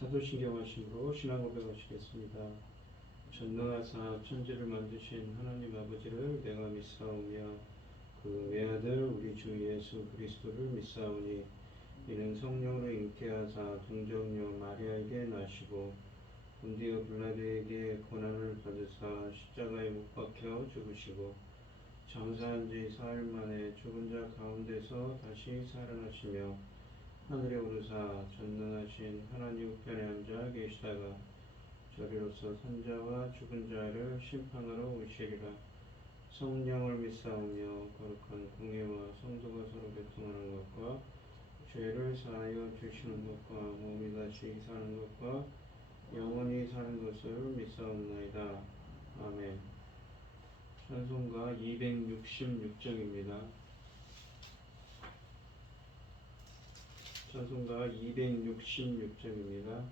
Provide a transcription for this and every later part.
사도신경 하심으로 신앙 고백하시겠습니다. 전능하사 천지를 만드신 하나님 아버지를 내가 믿사오며 그 외아들 우리 주 예수 그리스도를 믿사오니 이는 성령으로 잉태하사 동정녀 마리아에게 나시고 본디오 빌라도에게 고난을 받으사 십자가에 못 박혀 죽으시고 장사한 지 사흘 만에 죽은 자 가운데서 다시 살아나시며 하늘에 오르사 전능하신 하나님 우편에 앉아 계시다가 저리로서 산자와 죽은 자를 심판하러 오시리라. 성령을 믿사오며 거룩한 공예와 성도가 서로 교통하는 것과 죄를 사하여 주시는 것과 몸이 다시 사는 것과 영원히 사는 것을 믿사옵나이다. 아멘. 찬송가 266장입니다. 찬송가 266장입니다.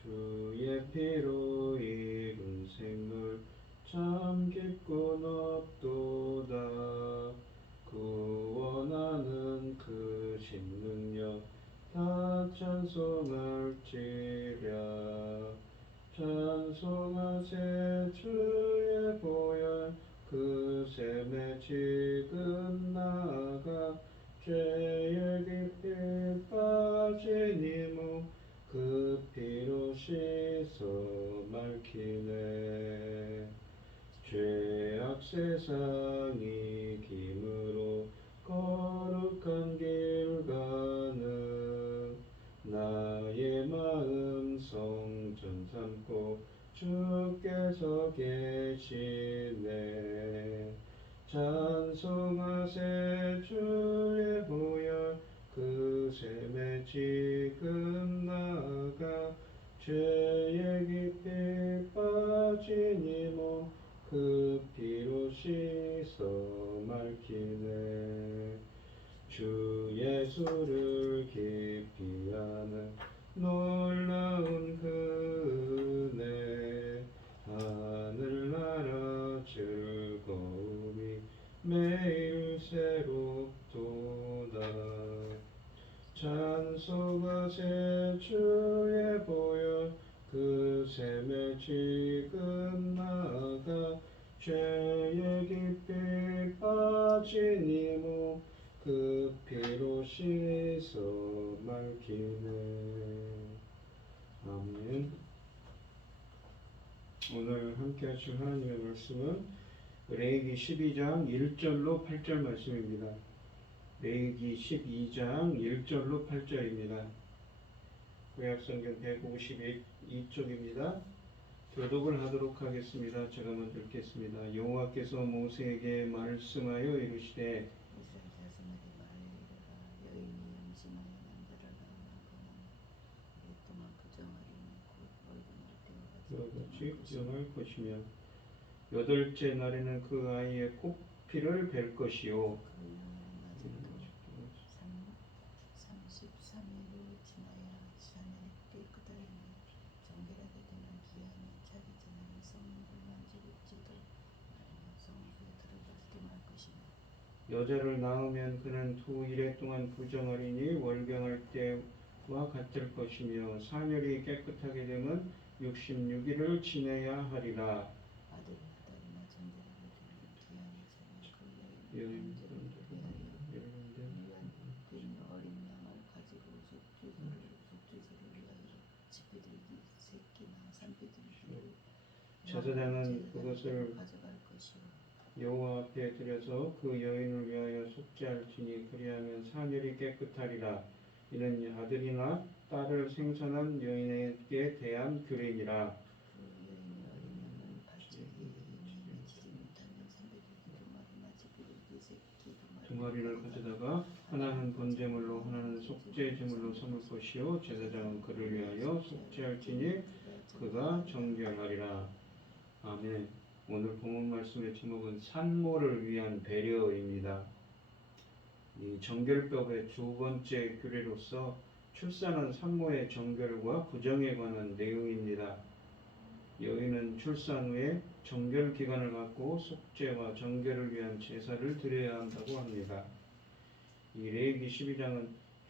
주의 피로 이룬 생물 참 깊고 높도다. 구원하는 크신 능력 다 찬송할지랴. 찬송하세 주의 보혈 그 샘에 지금 나아가 죄의 깊이 빠진 이 몸 그 피로 씻어 맑히네. 죄악 세상이 김으로 거룩한 길 가는 나의 마음 성전 삼고 주께서 계시네. 찬송하세 주의 보혈 그 샘에 지금 나아가 죄의 깊이 빠진 이 몸 그 피로 씻어 맑히네. 주 예수를 깊이 아는 놀라운 그 은혜 하늘나라 즐거움이 매일 새롭도다. 찬송하세 주의 보혈 그 샘에 지금 나아가 죄의 깊이 빠진 이 몸 그 피로 씻어 맑히네. 아멘. 오늘 함께 하실 하나님의 말씀은 레위기 12장 1절로 8절 말씀입니다. 레위기 12장 1절로 8절입니다. 구약성경 152쪽입니다. 교독을 하도록 하겠습니다. 제가 먼저 읽겠습니다. 여호와께서 모세에게 말씀하여 이르시되 이같이 부정할 것이며 여덟째 날에는 그 아이의 코피를 벨 것이요. 33일을 지나야 자녀의 깨끗하리니 정결하게 되는 기한이 차기 전에 성물을 만질지도 아니면 성소에 들어갈 때만 것이며 여자를 낳으면 그는 두 이래 동안 부정하리니 월경할 때와 같을 것이며 사멸이 깨끗하게 되면 66일을 지내야 하리라. 아들이나 딸이나 정결하게 되는 기한이 차면 그 여인은 어린 양을 가지고 속죄제를 위하여 집회들기 새끼나 산패들기를 제사장은 그것을 가져갈 것이요 여호와 앞에 들여서 그 여인을 위하여 속죄할지니 그리하면 사멸이 깨끗하리라. 이는 아들이나 딸을 생산한 여인에게 대한 규례니라. 그 여인이 어린 양을 가지고 여인이 맺히지 못하면 산패들기 두 마리나 집회들기 새끼 두 마리를 가져다가 하나는 번제물로 하나는 속죄제물로 삼을 것이요 제사장은 그를 위하여 속죄할지니 그가 정결하리라. 아멘. 오늘 본문 말씀의 제목은 산모를 위한 배려입니다. 이 정결법의 두 번째 규례로서 출산한 산모의 정결과 부정에 관한 내용입니다. 여인은 출산 후에 정결 기간을 갖고 속죄와 정결을 위한 제사를 드려야 한다고 합니다. 이 레위기 12장은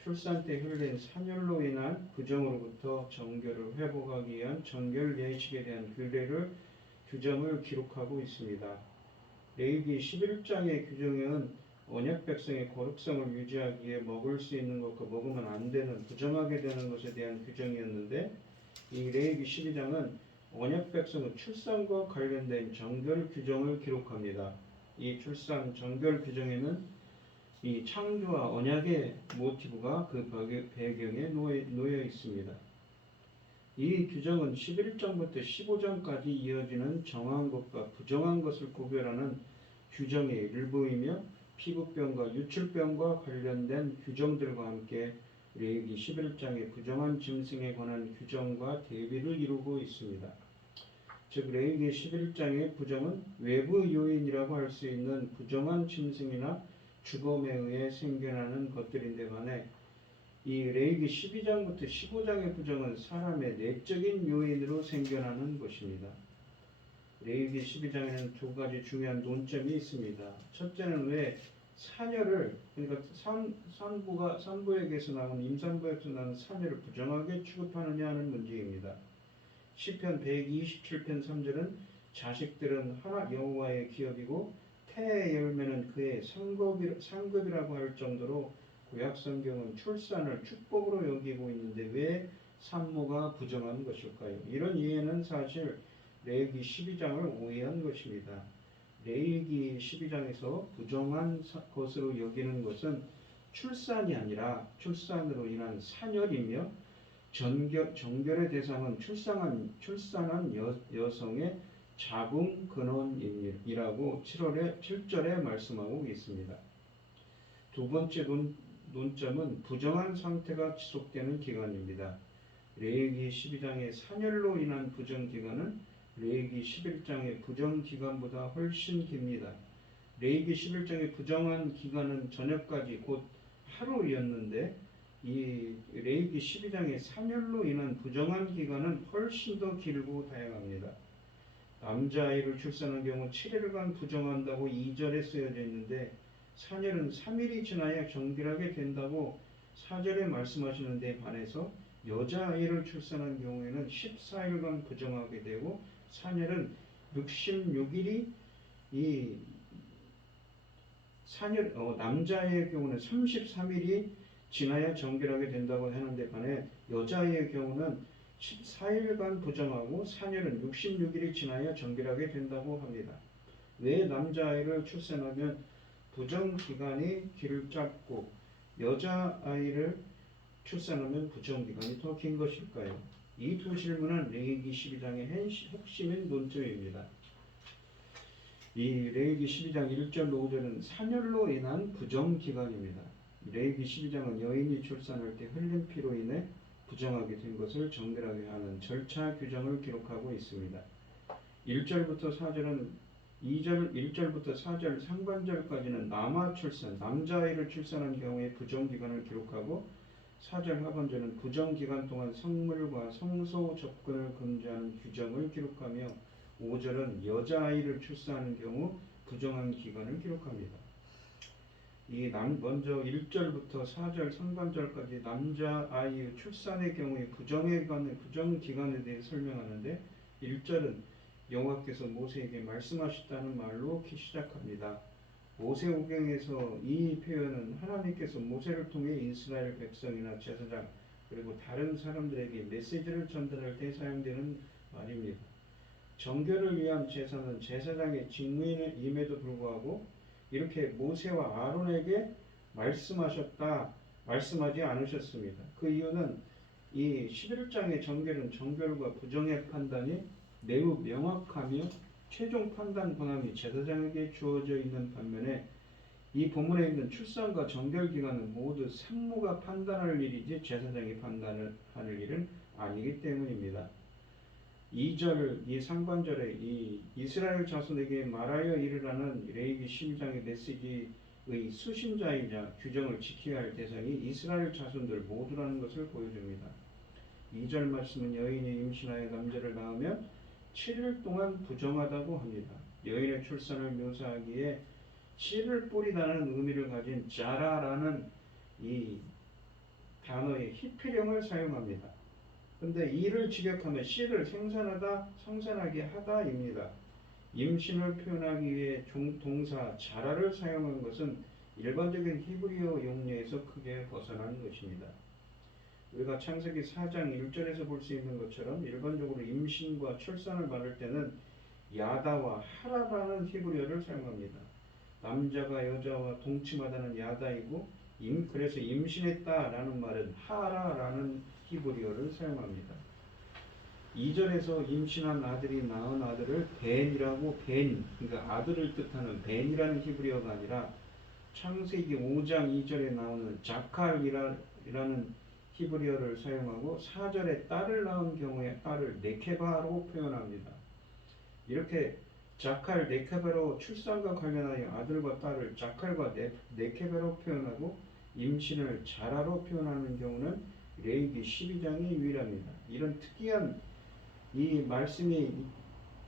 출산 때 흘린 산혈로 인한 부정으로부터 정결을 회복하기 위한 정결 예식에 대한 규정을 기록하고 있습니다. 레위기 11장의 규정은 언약 백성의 거룩성을 유지하기 위해 먹을 수 있는 것과 먹으면 안 되는 부정하게 되는 것에 대한 규정이었는데, 이 레위기 12장은 언약 백성의 출산과 관련된 정결 규정을 기록합니다. 이 출산 정결 규정에는 이 창조와 언약의 모티브가 그 배경에 놓여 있습니다. 이 규정은 11장부터 15장까지 이어지는 정한 것과 부정한 것을 구별하는 규정의 일부이며, 피부병과 유출병과 관련된 규정들과 함께 레위기 11장의 부정한 짐승에 관한 규정과 대비를 이루고 있습니다. 즉 레위기 11장의 부정은 외부 요인이라고 할 수 있는 부정한 짐승이나 주범에 의해 생겨나는 것들인데 반해 이 레위기 12장부터 15장의 부정은 사람의 내적인 요인으로 생겨나는 것입니다. 레위기 12장에는 두 가지 중요한 논점이 있습니다. 첫째는 왜 사녀를, 그러니까 산부에게서 나온 임산부에서 나온 사녀를 부정하게 취급하느냐 하는 문제입니다. 시편 127편 3절은 자식들은 하나 여호와의 기업이고 태의 열매는 그의 상급이라고 할 정도로 구약 성경은 출산을 축복으로 여기고 있는데 왜 산모가 부정한 것일까요? 이런 이해는 사실 레위기 12장을 오해한 것입니다. 레위기 12장에서 부정한 것으로 여기는 것은 출산이 아니라 출산으로 인한 산혈이며, 정결의 대상은 출산한 여성의 자궁 근원이라고 7절에 말씀하고 있습니다. 두 번째 논점은 부정한 상태가 지속되는 기간입니다. 레위기 12장의 산혈로 인한 부정 기간은 레위기 11장의 부정 기간보다 훨씬 깁니다. 레위기 11장의 부정한 기간은 저녁까지 곧 하루였는데, 이 레위기 12장의 산혈로 인한 부정한 기간은 훨씬 더 길고 다양합니다. 남자아이를 출산한 경우 7일간 부정한다고 2절에 쓰여져 있는데, 산혈은 3일이 지나야 정결하게 된다고 4절에 말씀하시는 데 반해서 여자아이를 출산한 경우에는 14일간 부정하게 되고, 산혈은 66일이 남자의 경우는 33일이 지나야 정결하게 된다고 하는데 반해 여자아이의 경우는 14일간 부정하고 산혈은 66일이 지나야 정결하게 된다고 합니다. 왜 남자아이를 출산하면 부정기간이 짧고 여자아이를 출산하면 부정기간이 더 긴 것일까요? 이 두 질문은 레위기 12장의 핵심인 논점입니다. 이 레위기 12장 1절 5절은 산혈로 인한 부정기간입니다. 레위기 12장은 여인이 출산할 때 흘린 피로 인해 부정하게 된 것을 정결하게 하는 절차 규정을 기록하고 있습니다. 1절부터 4절은 1절부터 4절 상반절까지는 남아 출산, 남자아이를 출산한 경우의 부정기간을 기록하고, 4절 하반절은 부정기간 동안 성물과 성소 접근을 금지하는 규정을 기록하며, 5절은 여자아이를 출산하는 경우 부정한 기간을 기록합니다. 먼저 1절부터 4절 상반절까지 남자아이의 출산의 경우의 부정기간에 대해 설명하는데, 1절은 여호와께서 모세에게 말씀하셨다는 말로 시작합니다. 모세오경에서 이 표현은 하나님께서 모세를 통해 이스라엘 백성이나 제사장 그리고 다른 사람들에게 메시지를 전달할 때 사용되는 말입니다. 정결을 위한 제사는 제사장의 직무임에도 불구하고 이렇게 모세와 아론에게 말씀하지 않으셨습니다. 그 이유는 이 11장의 정결은 정결과 부정의 판단이 매우 명확하며 최종 판단 권한이 제사장에게 주어져 있는 반면에, 이 본문에 있는 출산과 정결 기간은 모두 산모가 판단할 일이지 제사장이 판단을 하는 일은 아니기 때문입니다. 2절 이 상반절에 이 이스라엘 자손에게 말하여 이르라는 레위기 12장의 메시지의 수신자이자 규정을 지켜야 할 대상이 이스라엘 자손들 모두라는 것을 보여줍니다. 2절 말씀은 여인이 임신하여 남자를 낳으면 7일 동안 부정하다고 합니다. 여인의 출산을 묘사하기에 씨를 뿌리다는 의미를 가진 자라라는 이 단어의 히피령을 사용합니다. 근데 이를 직역하면 씨를 생산하다, 생산하게 하다입니다. 임신을 표현하기 위해 동사 자라를 사용한 것은 일반적인 히브리어 용례에서 크게 벗어난 것입니다. 우리가 창세기 4장 1절에서 볼 수 있는 것처럼 일반적으로 임신과 출산을 말할 때는 야다와 하라라는 히브리어를 사용합니다. 남자가 여자와 동침하다는 야다이고 그래서 임신했다라는 말은 하라라는 히브리어를 사용합니다. 2절에서 임신한 아들이 낳은 아들을 벤이라고 그러니까 아들을 뜻하는 벤이라는 히브리어가 아니라 창세기 5장 2절에 나오는 자칼이라는 히브리어를 사용하고 4절에 딸을 낳은 경우에 딸을 네케바로 표현합니다. 이렇게 자칼, 네케바로 출산과 관련하여 아들과 딸을 자칼과 네케바로 표현하고 임신을 자라로 표현하는 경우는 레위기 12장이 유일합니다. 이런 특이한 이 말씀이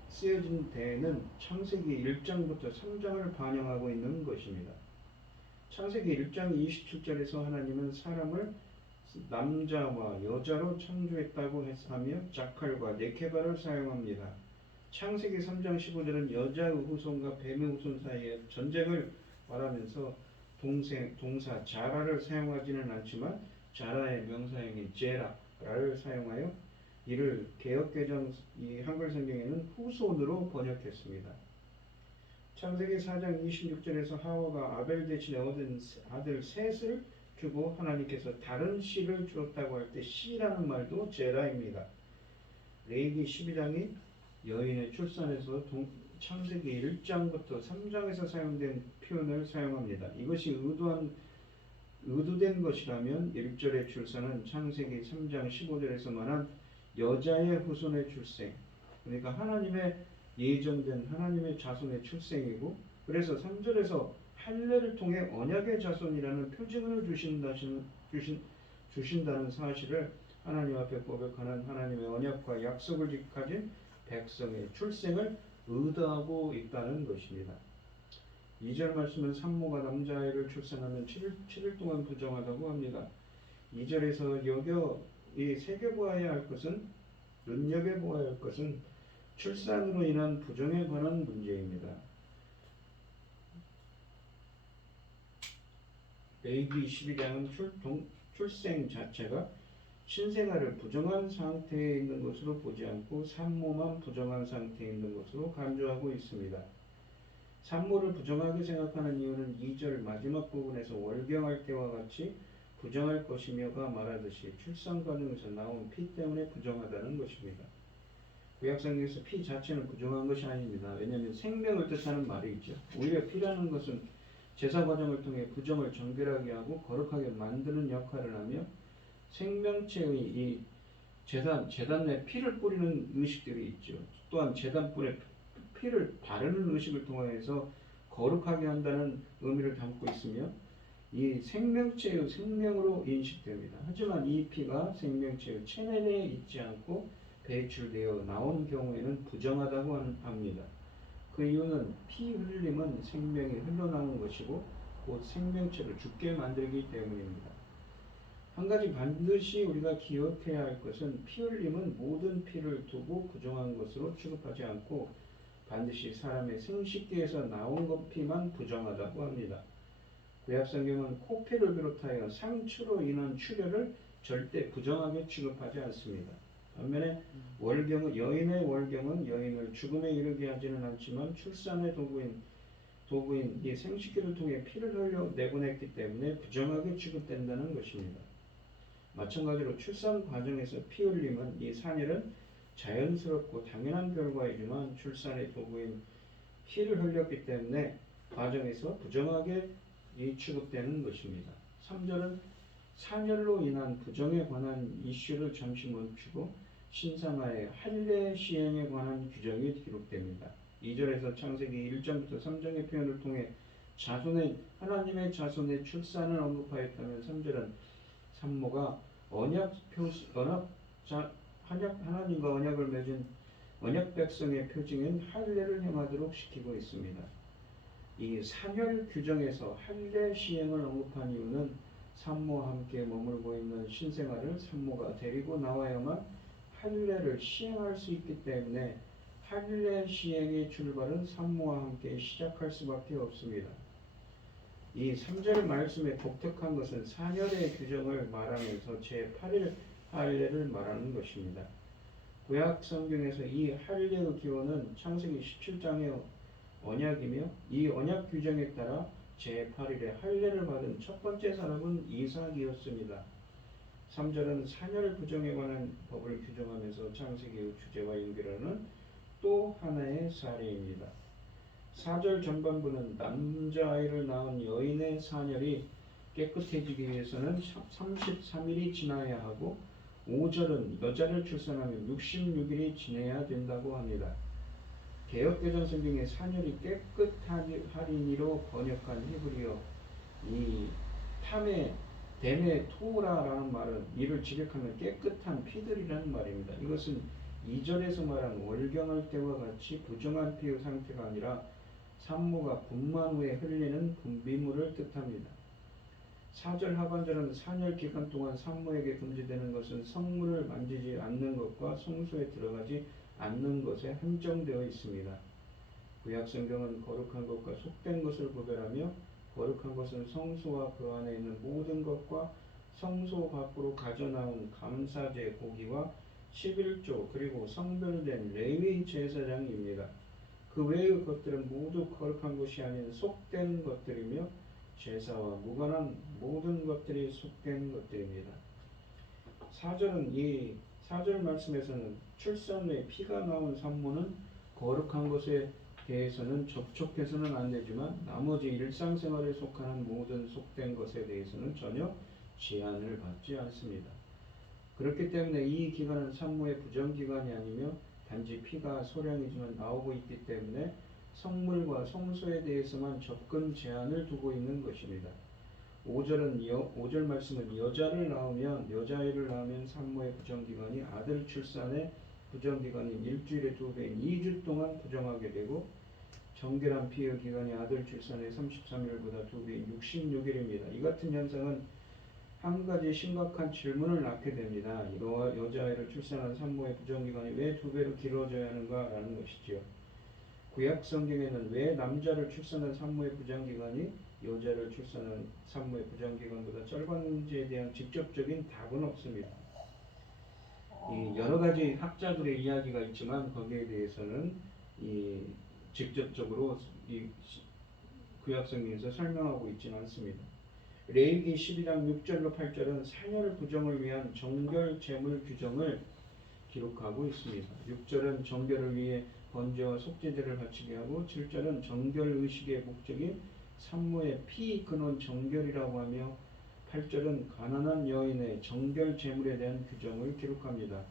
쓰여진 데에는 창세기 1장부터 3장을 반영하고 있는 것입니다. 창세기 1장 27절에서 하나님은 사람을 남자와 여자로 창조했다고 하며 자칼과 네케바를 사용합니다. 창세기 3장 15절은 여자의 후손과 뱀의 후손 사이의 전쟁을 말하면서 동사 자라를 사용하지는 않지만 자라의 명사형인 제라를 사용하여 이를 개역개정 이 한글 성경에는 후손으로 번역했습니다. 창세기 4장 26절에서 하와가 아벨 대신에 얻은 아들 셋을 주고 하나님께서 다른 씨를 주었다고 할 때 씨라는 말도 제라입니다. 레위기 12장이 여인의 출산에서 창세기 1장부터 3장에서 사용된 표현을 사용합니다. 이것이 의도된 것이라면 1절의 출산은 창세기 3장 15절에서 말한 여자의 후손의 출생, 그러니까 하나님의 예정된 하나님의 자손의 출생이고, 그래서 3절에서 할례를 통해 언약의 자손이라는 표징을 주신다는 사실을 하나님 앞에 고백하는 하나님의 언약과 약속을 가진 백성의 출생을 의도하고 있다는 것입니다. 2절 말씀은 산모가 남자아이를 출산하면 7일 동안 부정하다고 합니다. 2절에서 새겨보아야 할 것은 눈여겨보아야 할 것은 출산으로 인한 부정에 관한 문제입니다. 레위기 22장은 출생 자체가 신생아를 부정한 상태에 있는 것으로 보지 않고 산모만 부정한 상태에 있는 것으로 강조하고 있습니다. 산모를 부정하게 생각하는 이유는 2절 마지막 부분에서 월경할 때와 같이 부정할 것이며가 말하듯이 출산 과정에서 나온 피 때문에 부정하다는 것입니다. 구약성경에서 피 자체는 부정한 것이 아닙니다. 왜냐하면 생명을 뜻하는 말이 있죠. 오히려 피라는 것은 제사 과정을 통해 부정을 정결하게 하고 거룩하게 만드는 역할을 하며 생명체의 이 제단에 피를 뿌리는 의식들이 있죠. 또한 제단불에 피를 바르는 의식을 통해서 거룩하게 한다는 의미를 담고 있으며 이 생명체의 생명으로 인식됩니다. 하지만 이 피가 생명체의 체내에 있지 않고 배출되어 나온 경우에는 부정하다고 합니다. 그 이유는 피 흘림은 생명이 흘러나온 것이고 곧 생명체를 죽게 만들기 때문입니다. 한 가지 반드시 우리가 기억해야 할 것은 피 흘림은 모든 피를 두고 부정한 것으로 취급하지 않고 반드시 사람의 생식기에서 나온 것 피만 부정하다고 합니다. 구약성경은 코피를 비롯하여 상처로 인한 출혈을 절대 부정하게 취급하지 않습니다. 반면에 여인의 월경은 여인을 죽음에 이르게 하지는 않지만 출산의 도구인 이 생식기를 통해 피를 흘려 내보냈기 때문에 부정하게 취급된다는 것입니다. 마찬가지로 출산 과정에서 피 흘림은 이 산혈은 자연스럽고 당연한 결과이지만 출산의 도구인 피를 흘렸기 때문에 과정에서 부정하게 취급되는 것입니다. 3절은 산혈로 인한 부정에 관한 이슈를 잠시 멈추고 신상아의 할례 시행에 관한 규정이 기록됩니다. 2절에서 창세기 1장부터 3장의 표현을 통해 하나님의 자손의 출산을 언급하였다면 3절은 산모가 하나님과 언약을 맺은 언약 백성의 표징인 할례를 행하도록 시키고 있습니다. 이 산혈 규정에서 할례 시행을 언급한 이유는 산모와 함께 머물고 있는 신생아를 산모가 데리고 나와야만 할례를 시행할 수 있기 때문에 할례 시행의 출발은 산모와 함께 시작할 수밖에 없습니다. 이 3절 말씀의 독특한 것은 사녀의 규정을 말하면서 제8일 할례를 말하는 것입니다. 구약 성경에서 이 할례의 기원은 창세기 17장의 언약이며 이 언약 규정에 따라 제8일에 할례를 받은 첫 번째 사람은 이삭이었습니다. 3절은 사녀를 부정에 관한 법을 규정하면서 창세기의 주제와 연결하는 또 하나의 사례입니다. 4절 전반부는 남자아이를 낳은 여인의 사녀이 깨끗해지기 위해서는 33일이 지나야 하고 5절은 여자를 출산하면 66일이 지내야 된다고 합니다. 개역개정 성경의 사녀이 깨끗하리니로 번역한 히브리어 이 댐의 토라라는 말은 이를 직역하면 깨끗한 피들이라는 말입니다. 이것은 2절에서 말한 월경할 때와 같이 부정한 피의 상태가 아니라 산모가 분만 후에 흘리는 분비물을 뜻합니다. 4절 하반절은 산열 기간 동안 산모에게 금지되는 것은 성물을 만지지 않는 것과 성소에 들어가지 않는 것에 한정되어 있습니다. 구약 성경은 거룩한 것과 속된 것을 구별하며 거룩한 것은 성소와 그 안에 있는 모든 것과 성소 밖으로 가져나온 감사제 고기와 11조 그리고 성별된 레위 제사장입니다. 그 외의 것들은 모두 거룩한 것이 아닌 속된 것들이며 제사와 무관한 모든 것들이 속된 것들입니다. 4절은 이 4절 말씀에서는 출산 후에 피가 나온 산모는 거룩한 것에 대해서는 접촉해서는 안 되지만 나머지 일상생활에 속하는 모든 속된 것에 대해서는 전혀 제한을 받지 않습니다. 그렇기 때문에 이 기간은 산모의 부정기간이 아니며 단지 피가 소량이지만 나오고 있기 때문에 성물과 성소에 대해서만 접근 제한을 두고 있는 것입니다. 5절 말씀은 여자아이를 낳으면 산모의 부정기간이 아들 출산의 부정기간인 일주일에 2배인 2주 동안 부정하게 되고 정결한 피의 기간이 아들 출산의 33일보다 2배인 66일입니다. 이 같은 현상은 한 가지 심각한 질문을 낳게 됩니다. 여자아이를 출산한 산모의 부정기간이 왜 2배로 길어져야 하는가라는 것이지요. 구약 성경에는 왜 남자를 출산한 산모의 부정기간이 여자를 출산한 산모의 부정기간보다 짧았는지에 대한 직접적인 답은 없습니다. 여러 가지 학자들의 이야기가 있지만 거기에 대해서는 직접적으로 구약 성경에서 설명하고 있지는 않습니다. 레위기 12장 6절로 8절은 사녀를 부정을 위한 정결 제물 규정을 기록하고 있습니다. 6절은 정결을 위해 번제와 속죄제를 바치게 하고 7절은 정결 의식의 목적인 산모의 피 근원 정결이라고 하며 8절은 가난한 여인의 정결 제물에 대한 규정을 기록합니다.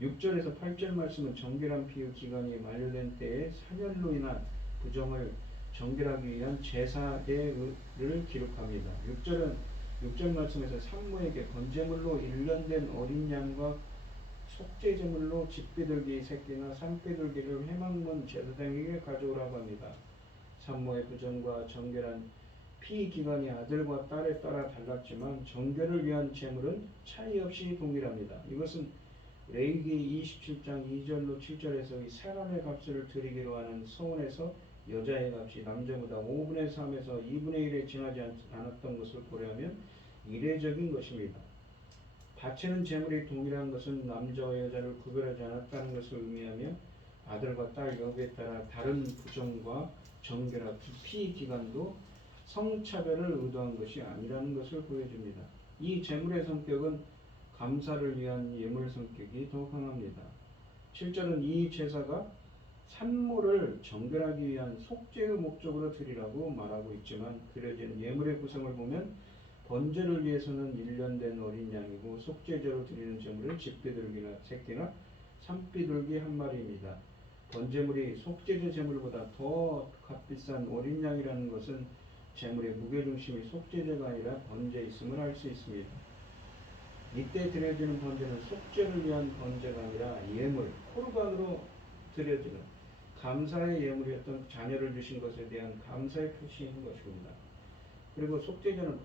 6절에서 8절 말씀은 정결한 피의 기간이 만료된 때에 사멸로 인한 부정을 정결하기 위한 제사를 기록합니다. 6절 말씀에서 산모에게 번제물로 일련된 어린 양과 속죄제물로 집비둘기 새끼나 산비둘기를 회막문 제사장에게 가져오라고 합니다. 산모의 부정과 정결한 피 기간이 아들과 딸에 따라 달랐지만 정결을 위한 제물은 차이 없이 동일합니다. 이것은 레위기 27장 2절로 7절에서 이 사람의 값을 드리기로 하는 서원에서 여자의 값이 남자보다 5분의 3에서 2분의 1에 지나지 않았던 것을 고려하면 이례적인 것입니다. 바치는 제물이 동일한 것은 남자와 여자를 구별하지 않았다는 것을 의미하며 아들과 딸 여부에 따라 다른 부정과 정결한 피 기간도 성차별을 의도한 것이 아니라는 것을 보여줍니다. 이 제물의 성격은 감사를 위한 예물 성격이 더 강합니다. 7절은 이 제사가 산모를 정결하기 위한 속죄의 목적으로 드리라고 말하고 있지만 그려진 예물의 구성을 보면 번제를 위해서는 일련된 어린 양이고 속죄제로 드리는 제물은 집비둘기나 새끼나 산비둘기 한 마리입니다. 번제물이 속죄제 제물보다 더 값비싼 어린 양이라는 것은 제물의 무게중심이 속죄제가 아니라 번제에 있음을 알 수 있습니다. 이때 드려지는 번제는 속죄를 위한 번제가 아니라 예물, 코르반으로 드려지는 감사의 예물이었던 자녀를 주신 것에 대한 감사의 표시인 것입니다. 그리고 속죄제는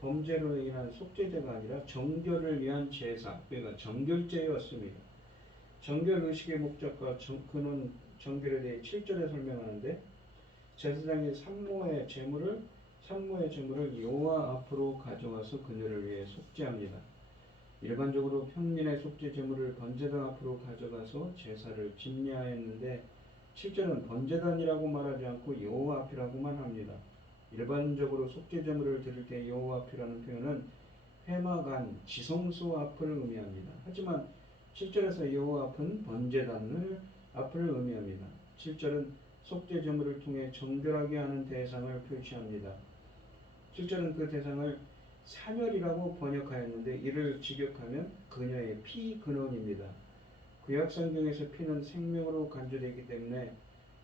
범죄로 인한 속죄제가 아니라 정결을 위한 제사, 그러니까 정결제였습니다. 정결 의식의 목적과 그는 정결에 대해 7절에 설명하는데, 제사장이 산모의 제물을 여호와 앞으로 가져와서 그녀를 위해 속죄합니다. 일반적으로 평민의 속죄 제물을 번제단 앞으로 가져가서 제사를 집례하였는데, 7절은 번제단이라고 말하지 않고 여호와 앞이라고만 합니다. 일반적으로 속죄 제물을 드릴 때 여호와 앞이라는 표현은 회막안 지성소 앞을 의미합니다. 하지만 7절에서 여호와 앞은 번제단을 앞을 의미합니다. 7절은 속죄 제물을 통해 정결하게 하는 대상을 표시합니다. 7절은 그 대상을 사멸이라고 번역하였는데, 이를 직역하면 그녀의 피 근원입니다. 구약 성경에서 피는 생명으로 간주되기 때문에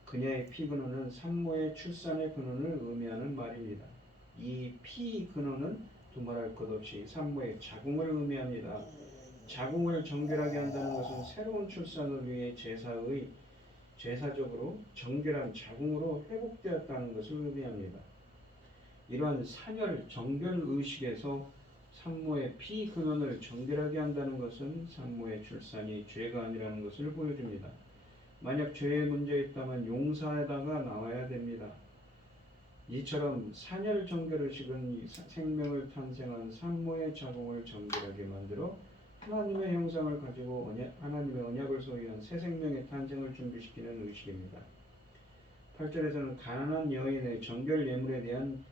그녀의 피 근원은 산모의 출산의 근원을 의미하는 말입니다. 이 피 근원은 두말할 것 없이 산모의 자궁을 의미합니다. 자궁을 정결하게 한다는 것은 새로운 출산을 위해 제사적으로 정결한 자궁으로 회복되었다는 것을 의미합니다. 이러한 산열, 정결 의식에서 산모의 피 근원을 정결하게 한다는 것은 산모의 출산이 죄가 아니라는 것을 보여줍니다. 만약 죄의 문제 있다면 용사에다가 나와야 됩니다. 이처럼 산열 정결 의식은 생명을 탄생한 산모의 자궁을 정결하게 만들어 하나님의 형상을 가지고 하나님의 언약을 소유한 새 생명의 탄생을 준비시키는 의식입니다. 8절에서는 가난한 여인의 정결 예물에 대한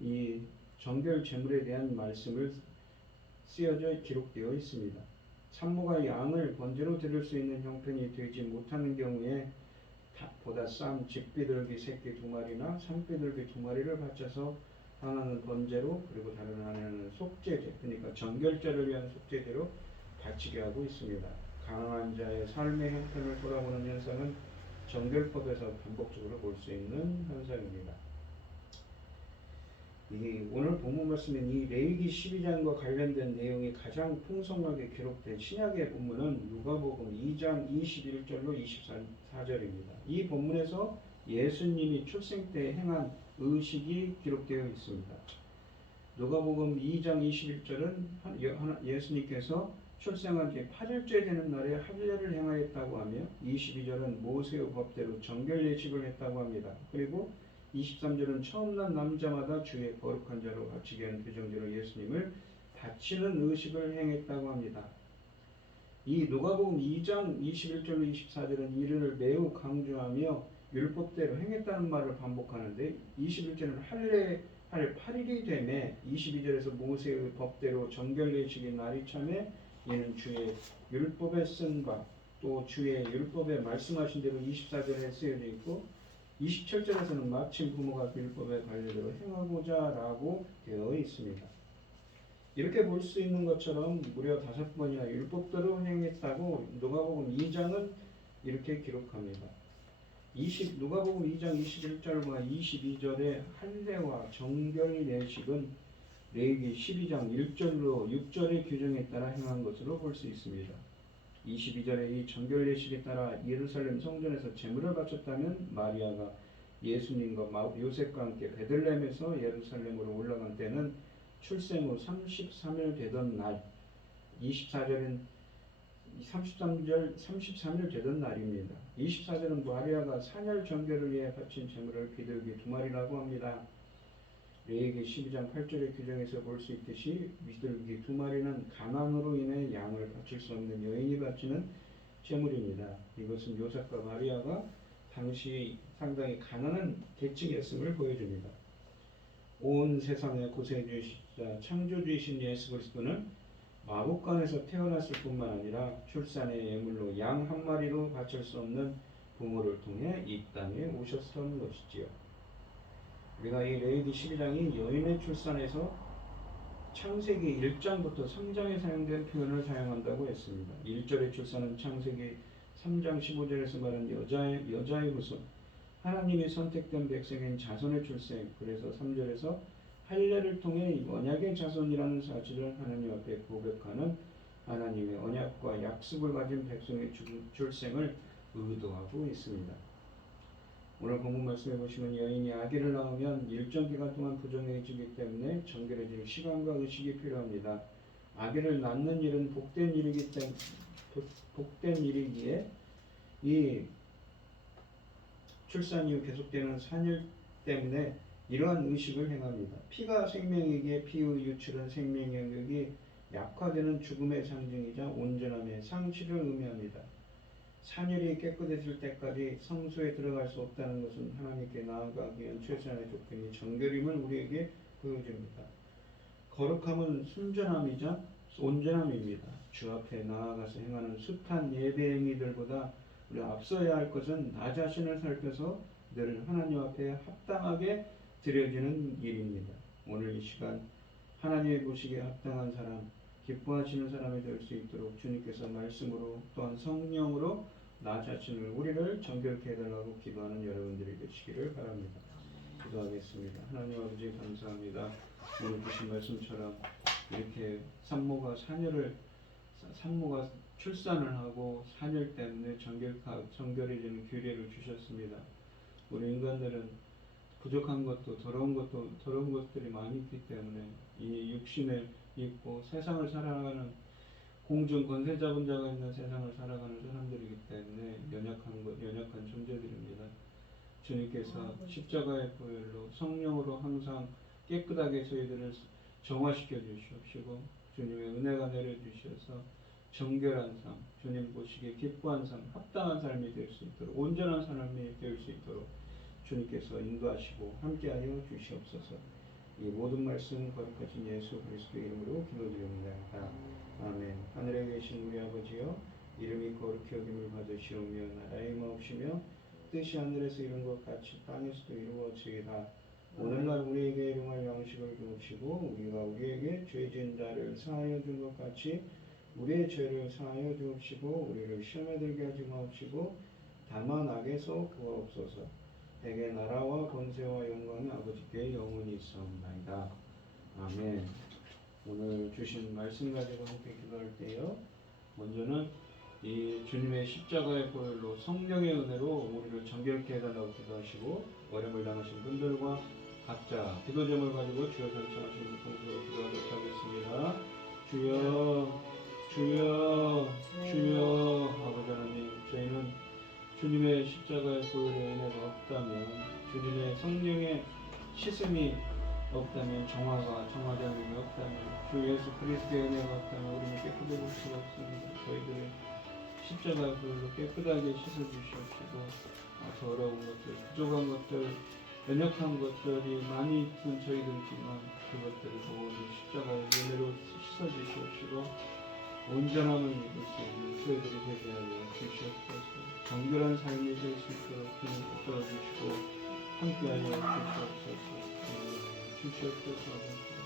이 정결 제물에 대한 말씀을 쓰여져 기록되어 있습니다. 산모가 양을 번제로 드릴 수 있는 형편이 되지 못하는 경우에 보다 싼 직비둘기 새끼 2마리나 산비둘기 2마리를 바쳐서 하나는 번제로, 그리고 다른 하나는 속죄제, 그러니까 정결제를 위한 속죄제로 바치게 하고 있습니다. 가난한 자의 삶의 형편을 돌아보는 현상은 정결법에서 반복적으로 볼 수 있는 현상입니다. 오늘 본문 말씀인 이 레위기 12장과 관련된 내용이 가장 풍성하게 기록된 신약의 본문은 누가복음 2장 21절로 24절입니다. 이 본문에서 예수님이 출생 때 행한 의식이 기록되어 있습니다. 누가복음 2장 21절은 예수님께서 출생한 지 8일째 되는 날에 할례를 행하였다고 하며, 22절은 모세의 법대로 정결 예식을 했다고 합니다. 그리고 23절은 처음 난 남자마다 주의 거룩한 자로 바치게 하는 규정대로 예수님을 바치는 의식을 행했다고 합니다. 이 누가복음 2장 21절로 24절은 이를 매우 강조하며 율법대로 행했다는 말을 반복하는데, 21절은 할례할 8일이 되매 22절에서 모세의 법대로 정결 예식의 날이 참에 이는 주의 율법에 쓴 바, 또 주의 율법에 말씀하신 대로 24절에 쓰여져 있고, 27절에서는 마침 부모가 율법의 관례대로 행하고자 라고 되어 있습니다. 이렇게 볼 수 있는 것처럼 무려 5번이나 율법대로 행했다고 누가복음 2장은 이렇게 기록합니다. 누가복음 2장 21절과 22절의 할례와 정결 예식은 레위기 12장 1절로 6절의 규정에 따라 행한 것으로 볼 수 있습니다. 22절의 이 정결 예식에 따라 예루살렘 성전에서 제물을 바쳤다면, 마리아가 예수님과 요셉과 함께 베들레헴에서 예루살렘으로 올라간 때는 출생 후 33일 되던 날, 24절은 33일 되던 날입니다. 24절은 마리아가 산열 정결을 위해 바친 제물을 비둘기 2마리라고 합니다. 레위기 12장 8절의 규정에서 볼 수 있듯이 비둘기 2마리는 가난으로 인해 양을 바칠 수 없는 여인이 바치는 제물입니다. 이것은 요셉과 마리아가 당시 상당히 가난한 계층이었음을 보여줍니다. 온 세상에 구세주이시자 창조주이신 예수 그리스도는 마국간에서 태어났을 뿐만 아니라 출산의 예물로 양 1마리도 바칠 수 없는 부모를 통해 이 땅에 오셨던 것이지요. 우리가 이 레위기 12장이 여인의 출산에서 창세기 1장부터 3장에 사용된 표현을 사용한다고 했습니다. 1절의 출산은 창세기 3장 15절에서 말한 여자의 후손, 하나님이 선택된 백성인 자손의 출생, 그래서 3절에서 할례를 통해 언약의 자손이라는 사실을 하나님 앞에 고백하는 하나님의 언약과 약속을 가진 백성의 출생을 의도하고 있습니다. 오늘 본문 말씀해 보시면 여인이 아기를 낳으면 일정 기간 동안 부정해지기 때문에 정결해질 시간과 의식이 필요합니다. 아기를 낳는 일은 복된 일이기에 이 출산 이후 계속되는 산일 때문에 이러한 의식을 행합니다. 피가 생명이기에 피의 유출은 생명 영역이 약화되는 죽음의 상징이자 온전함의 상실을 의미합니다. 산열이 깨끗해질 때까지 성소에 들어갈 수 없다는 것은 하나님께 나아가기 위한 최선의 조건이 정결임을 우리에게 보여줍니다. 거룩함은 순전함이자 온전함입니다. 주 앞에 나아가서 행하는 숱한 예배 행위들보다 우리가 앞서야 할 것은 나 자신을 살펴서 늘 하나님 앞에 합당하게 드려지는 일입니다. 오늘 이 시간 하나님의 보시기에 합당한 사람, 기뻐하시는 사람이 될 수 있도록 주님께서 말씀으로 또한 성령으로 나 자신을 우리를 정결케 해달라고 기도하는 여러분들이 되시기를 바랍니다. 기도하겠습니다. 하나님 아버지 감사합니다. 오늘 주신 말씀처럼 이렇게 산모가 출산을 하고 산열 때문에 정결해지는 규례를 주셨습니다. 우리 인간들은 부족한 것도 더러운 것들이 많이 있기 때문에 이 육신을 입고 세상을 살아가는 공중 권세 잡은 자가 있는 세상을 살아가는 사람들이기 때문에 연약한 존재들입니다. 주님께서 십자가의 보혈로 성령으로 항상 깨끗하게 저희들을 정화시켜 주시옵시고 주님의 은혜가 내려주셔서 정결한 삶, 주님 보시기에 기뻐한 삶, 합당한 삶이 될 수 있도록 온전한 삶이 될 수 있도록 주님께서 인도하시고 함께하여 주시옵소서. 이 모든 말씀 거룩하신 예수 그리스도 이름으로 기도드립니다. 아멘. 하늘에 계신 우리 아버지여, 이름이 거룩히 여김을 받으시오며 나라의 마옵시며 뜻이 하늘에서 이룬 것 같이 땅에서도 이루어지이다. 오늘날 우리에게 일용할 양식을 주옵시고 우리가 우리에게 죄 지은 자를 사하여 준 것 같이 우리의 죄를 사하여 주옵시고 우리를 시험에 들게 하지 마옵시고 다만 악에서 구하옵소서. 대개 나라와 권세와 영광이 아버지께 영원히 있사옵나이다. 아멘. 오늘 주신 말씀 가지고 함께 기도할 때요, 먼저는 이 주님의 십자가의 보혈로 성령의 은혜로 우리를 정결케 해달라고 기도하시고 어려움을 당하신 분들과 각자 기도 제목을 가지고 주여 전청하시는 통수로 기도하도록 하겠습니다. 주여 주여 주여. 아버지 하나님, 저희는 주님의 십자가의 보혈의 은혜가 없다면, 주님의 성령의 씻음이 없다면, 정화되는 힘이 없다면, 주 예수 그리스도의 은혜가 없다면 우리는 깨끗해질 수가 없습니다. 저희들을 십자가의 보혈로 깨끗하게 씻어주시옵시고 더러운 것들, 부족한 것들, 연약한 것들이 많이 있는 저희들이지만 그것들을 모두 십자가의 은혜로 씻어주시옵시고 온전함을 믿을 수 있는 저희들이 되게 하여 주시옵소서. 정결한 삶이 될 수 있도록 주님 붙들어 주시고 함께하여 주시옵소서. 주시옵소서.